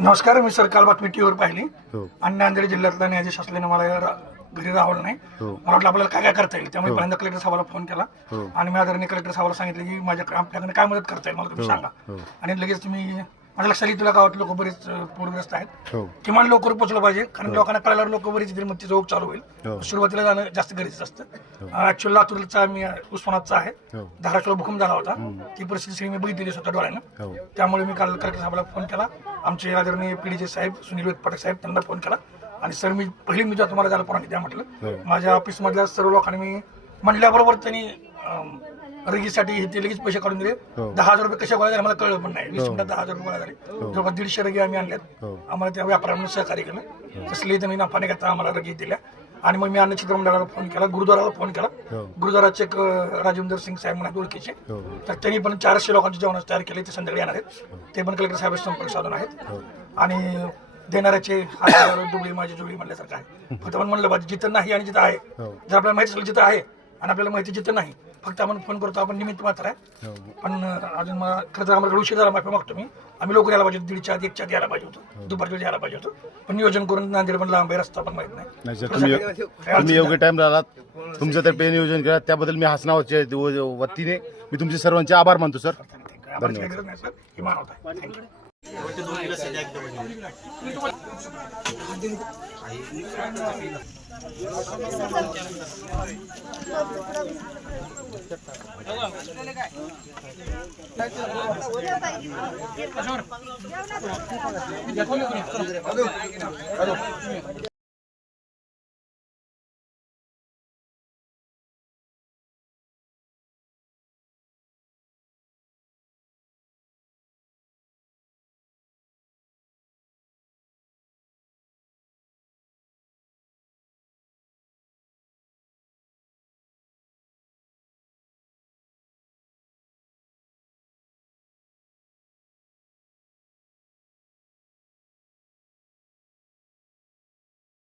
नमस्कार मी सर काल बातमी टीव्हीवर पाहिली हो. आणि नांदेड जिल्ह्यातल्या न्यायाधीश असल्याने मला या रा- घरी राहवलं नाही हो. मला वाटलं आपल्याला काय काय करता येईल त्यामुळे पहिल्यांदा कलेक्टर साहेबाला फोन केला हो. आणि मी आदरणीय कलेक्टर साहेबाला सांगितलं की माझ्या आपल्याकडे काय मदत करता येईल मला तुम्ही सांगा हो. आणि लगेच तुम्ही माझ्या लक्षात येईल तुला गावात लोक बरेच अं, पूरग्रस्त आहेत. हो. किमान लवकर पोहोचलं पाहिजे. कारण लोकांना कळल्यावर लोक बरीच मग ओघ चालू होईल. हो. सुरुवातीला जाणं जास्त गरजेचं असतं. ऍक्च्युअली लातूरचा मी अं, उस्मानातचा आहे. हो. धाराशिवला भूकंप झाला होता. ती परिस्थिती सगळी मी बघितलेली स्वतः डोळ्यानं. हो. त्यामुळे मी काल कलेक्टर साहेबाला फोन केला. आमचे आदरणीय पीडीचे साहेब सुनील पाटील साहेब त्यांना फोन केला. आणि सर मी पहिली मी तुम्हाला जायला परवानगी द्या हो. म्हटलं माझ्या ऑफिसमधल्या सर्व लोकांनी मी म्हणल्याबरोबर त्यांनी अं, रगीसाठी हे ते लगेच पैसे काढून दिले. हो. दहा हजार रुपये कसे गोळा झाले मला कळलं पण नाही. वीस मिनिटात दहा हजार रुपये गोळा झाले जवळपास दीडशे रगी आम्ही आणल्यात. हो. आम्हाला त्या व्यापाऱ्यांनी सहकार्य केलं. कसली त्यांनी नफा नाही घेता आम्हाला रगी दिल्या. आणि मग मी अन्नछत्र मंडळाला फोन केला गुरुद्वाराला फोन केला. हो. गुरुद्वाराचे एक राजेंद्र सिंग साहेब म्हणा ओळखीचे. हो. तर त्यांनी पण चारशे लोकांचे जेवण तयार केले ते संध्याकाळी येणार आहेत. ते पण कलेक्टर साहेब संपर्क साधून आहेत. आणि देणाऱ्याचे जुबळी माझी जुबळी म्हणल्यासारखं आहे. फक्त आपण म्हणलं पाहिजे जिथं नाही आणि जिथं आहे. हो. जर आपल्याला माहिती असेल जिथं आहे आणि आपल्याला माहिती जिथं नाही फक्त आपण फोन करतो आपण निमित्त मात्र आहे. हो पण अं, अजून मला खरं तर आम्हाला उशीर झाला माफी मागतो मी. आम्ही लवकर यायला पाहिजे दीडच्या आधी एकच्या यायला पाहिजे होतो. दुपारच्या वेळी यायला पाहिजे होतं. पण नियोजन करून नांदेड पण लांब आहे रस्ता पण माहीत नाही. सर तुम्ही तुम्ही योग्य टाइम राहिलात. तुमचं तर पे नियोजन केलं त्याबद्दल मी हसनावच्या वतीने. मी तुमचे सर्वांचे आभार मानतो सर. गरज नाही सर. ही मानवत आहे. Thank you Aduh, aduh, aduh.